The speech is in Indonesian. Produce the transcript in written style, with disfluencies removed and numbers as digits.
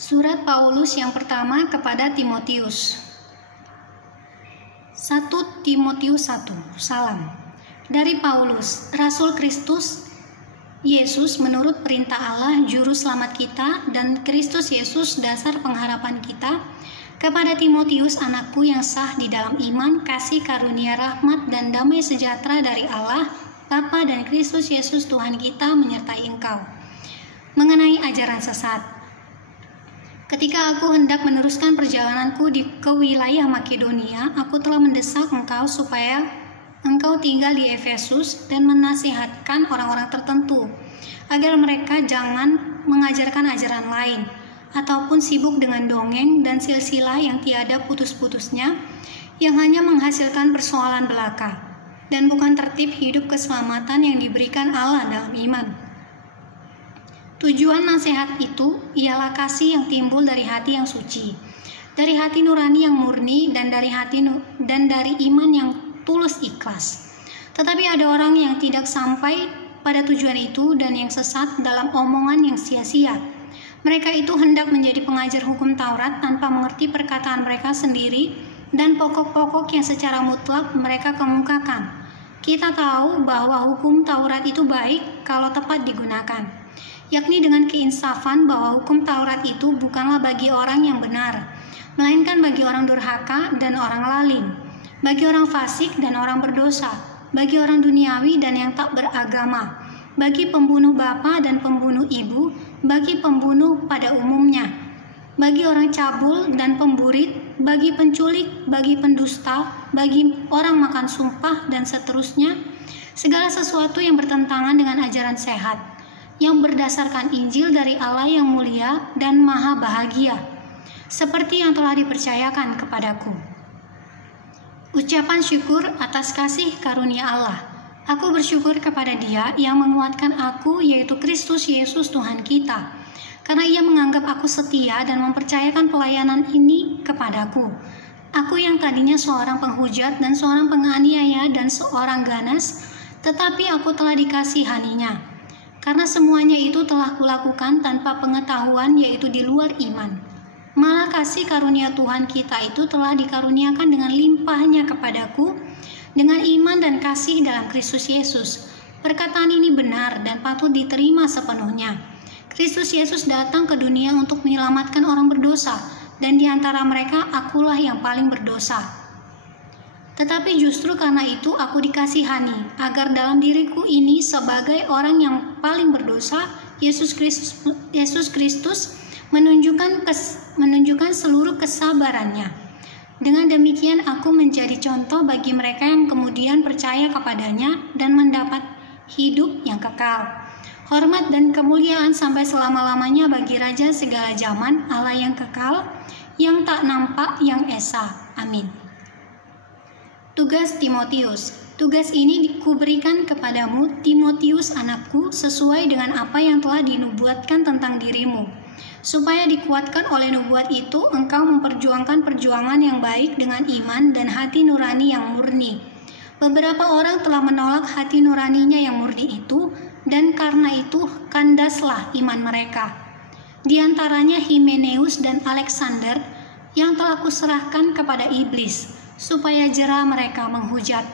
Surat Paulus yang pertama kepada Timotius. 1 Timotius 1. Salam. Dari Paulus, Rasul Kristus Yesus menurut perintah Allah, Juru Selamat kita, dan Kristus Yesus dasar pengharapan kita, kepada Timotius anakku yang sah di dalam iman, kasih karunia rahmat dan damai sejahtera dari Allah, Bapa dan Kristus Yesus Tuhan kita menyertai engkau. Mengenai ajaran sesat. Ketika aku hendak meneruskan perjalananku ke wilayah Makedonia, aku telah mendesak engkau supaya engkau tinggal di Efesus dan menasihatkan orang-orang tertentu, agar mereka jangan mengajarkan ajaran lain, ataupun sibuk dengan dongeng dan silsilah yang tiada putus-putusnya, yang hanya menghasilkan persoalan belaka, dan bukan tertib hidup keselamatan yang diberikan Allah dalam iman. Tujuan nasihat itu ialah kasih yang timbul dari hati yang suci, dari hati nurani yang murni, dan dari iman yang tulus ikhlas. Tetapi ada orang yang tidak sampai pada tujuan itu dan yang sesat dalam omongan yang sia-sia. Mereka itu hendak menjadi pengajar hukum Taurat tanpa mengerti perkataan mereka sendiri dan pokok-pokok yang secara mutlak mereka kemukakan. Kita tahu bahwa hukum Taurat itu baik kalau tepat digunakan, yakni dengan keinsafan bahwa hukum Taurat itu bukanlah bagi orang yang benar, melainkan bagi orang durhaka dan orang lalim, bagi orang fasik dan orang berdosa, bagi orang duniawi dan yang tak beragama, bagi pembunuh bapa dan pembunuh ibu, bagi pembunuh pada umumnya, bagi orang cabul dan pemburit, bagi penculik, bagi pendusta, bagi orang makan sumpah, dan seterusnya, segala sesuatu yang bertentangan dengan ajaran sehat, yang berdasarkan Injil dari Allah yang mulia dan maha bahagia, seperti yang telah dipercayakan kepadaku. Ucapan syukur atas kasih karunia Allah. Aku bersyukur kepada Dia yang menguatkan aku, yaitu Kristus Yesus Tuhan kita, karena Ia menganggap aku setia dan mempercayakan pelayanan ini kepadaku. Aku yang tadinya seorang penghujat dan seorang penganiaya dan seorang ganas, tetapi aku telah dikasihaninya. Karena semuanya itu telah kulakukan tanpa pengetahuan, yaitu di luar iman. Malah kasih karunia Tuhan kita itu telah dikaruniakan dengan limpahnya kepadaku, dengan iman dan kasih dalam Kristus Yesus. Perkataan ini benar dan patut diterima sepenuhnya. Kristus Yesus datang ke dunia untuk menyelamatkan orang berdosa, dan di antara mereka akulah yang paling berdosa. Tetapi justru karena itu aku dikasihani, agar dalam diriku ini sebagai orang yang paling berdosa, Yesus Kristus menunjukkan seluruh kesabarannya. Dengan demikian aku menjadi contoh bagi mereka yang kemudian percaya kepadanya dan mendapat hidup yang kekal. Hormat dan kemuliaan sampai selama-lamanya bagi Raja segala zaman, Allah yang kekal, yang tak nampak, yang esa. Amin. Tugas Timotius. Tugas ini kuberikan kepadamu, Timotius anakku, sesuai dengan apa yang telah dinubuatkan tentang dirimu, supaya dikuatkan oleh nubuat itu, engkau memperjuangkan perjuangan yang baik dengan iman dan hati nurani yang murni. Beberapa orang telah menolak hati nuraninya yang murni itu, dan karena itu kandaslah iman mereka. Di antaranya Himeneus dan Alexander, yang telah kuserahkan kepada iblis, supaya jera mereka menghujat.